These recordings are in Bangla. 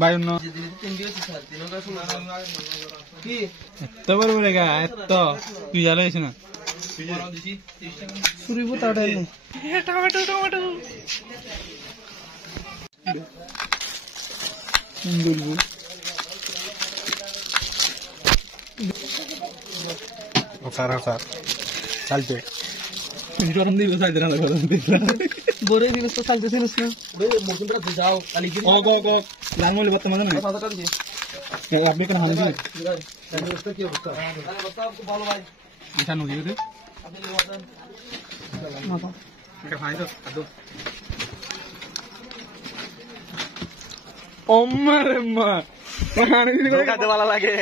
বাইন্ন এত বড় বড় গা এত তুই জানো না সুরিবো তাড়াতাড়ি টমেটো টমেটো বলবো স্যার স্যার চালতে গরম দিবস চালতে না গরম দিবস বরে দিবস তো চালতে ছিল না মৌসুমটা যাও কালি কি ও গো গো লালমলি বর্তমানে না কথাটা দিই আপনি কেন হানি দিলেন অবস্থা কি অবস্থা অবস্থা খুব ভালো ভাই এটা নদী রে আপনি বলেন মাথা এটা ফাইন তো আদো ওমারে মা হানি দিলে কাটে ভালো লাগে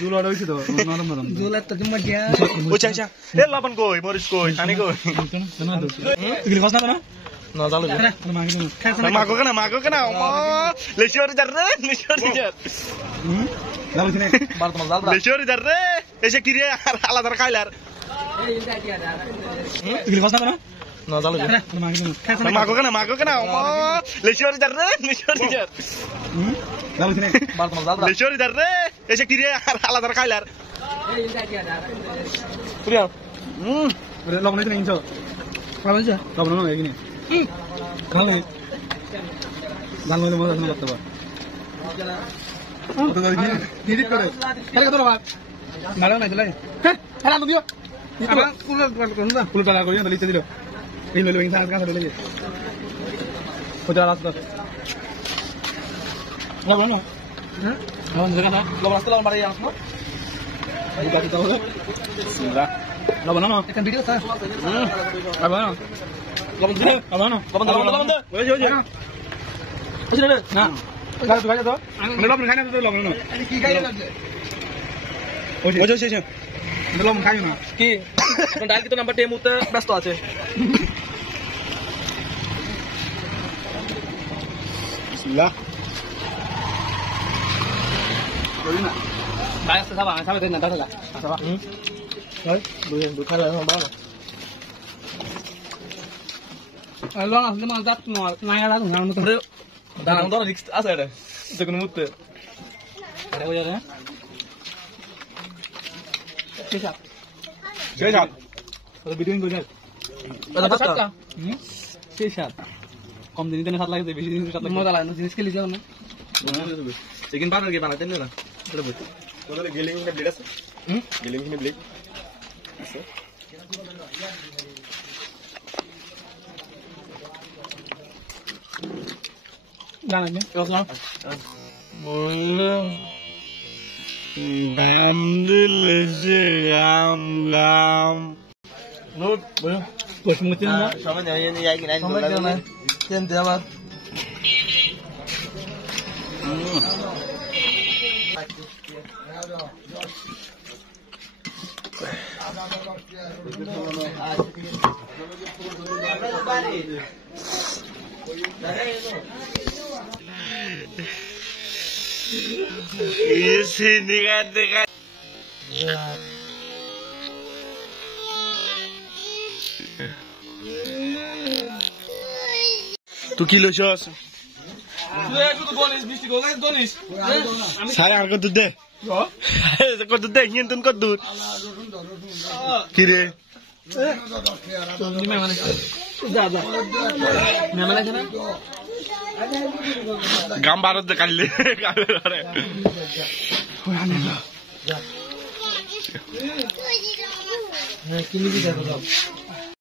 জুল অর্ডার হইছে তো নরম নরম জুল একটা জুম্মা দিয়া ওচা আচ্ছা এ লবণ কই মরিচ কই হানি কই না তো এগুলি খসনা না না জালো মাগো কেন লেশিওরি যার রে লেশিওরি যার জালো কিনে বার তোমার জাল লেশিওরি যার রে এসে কি রে আলাদা খাইলার এগুলি খসনা না জালো মাগো কেন লেশিওরি যার রে লেশিওরি যার জালো কিনে বার তোমার জাল লেশিওরি যার রে এসে কি রে আলাদা খাইলার পুরিয়া লবণ দিন ইনছো লবণ না এখানে খাও জাল মধ্যে মজা করতে পার কত করে ডিলিট করে আরে কত বাবা নাড়া নাই দিলাই হ্যাঁ আরে দিও আমরা কুলটা করি না লিখে দিল এই লইলো ইনসান কাছে দিলে কত রাস্তা লবণ না হ্যাঁ লবণ জায়গা না লবণ রাস্তা লবণ মারি আসলো বুকা দিতে হবে বিসমিল্লাহ লবণ না একটা ভিডিও স্যার লবণ লবণ দে লবণ দে ওই যে না গাছ গাছ তো আমি লবণ খাই না তো লবণ না কি খাই না ওই যে লবণ খাই না কি ডাল কি তো নাম্বার 10 মুতে ব্যস্ত আছে বিসমিল্লাহ করি না ভাই আসতে সাবা সাবা দেন না দাদা সাবা ওই দুই খালা না বাবা লং আসলে মানে যাত নাই আর না মত দাঁড়ানো তো রিস্ক আছে এটা তো কোন মুতে আরে ওই আরে শেষাত তো ভিডিও কই না দাদা সাতটা শেষাত কম দিন দিনে সাত লাগে বেশি দিন সাত লাগে মজা লাগে না জিনিস খেলি যাও না চিকেন পাউডার কি বানাতে না এটা বলতে বলে গেলিং এর ব্লেড আছে গেলিং এর ব্লেড আছে জানেন না কেমন বললাম গাম দিলে গাম নোট বলো কোশমুতি না সময় যাই যাই কি নাই না কেন দে আমার sini kan tu kilo sos saya angkat tu deh kau tu deh nyentun kau tu kiri gambar tu kali kini kita